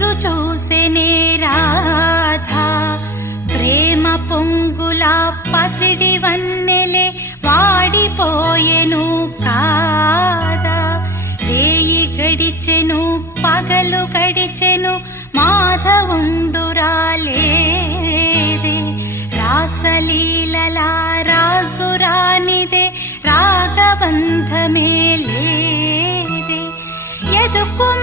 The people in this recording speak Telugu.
రుచులు చూసెనే రాధా. ప్రేమ పొంగుల పసిడి వన్నెలే వాడిపోయెను కాదా. వేయి గడిచెను పగలు గడిచెను మాధవుండురాలేదే. రాసలీలలా రాజురానిదే రాగబంధమే లేదే. ఎదుకు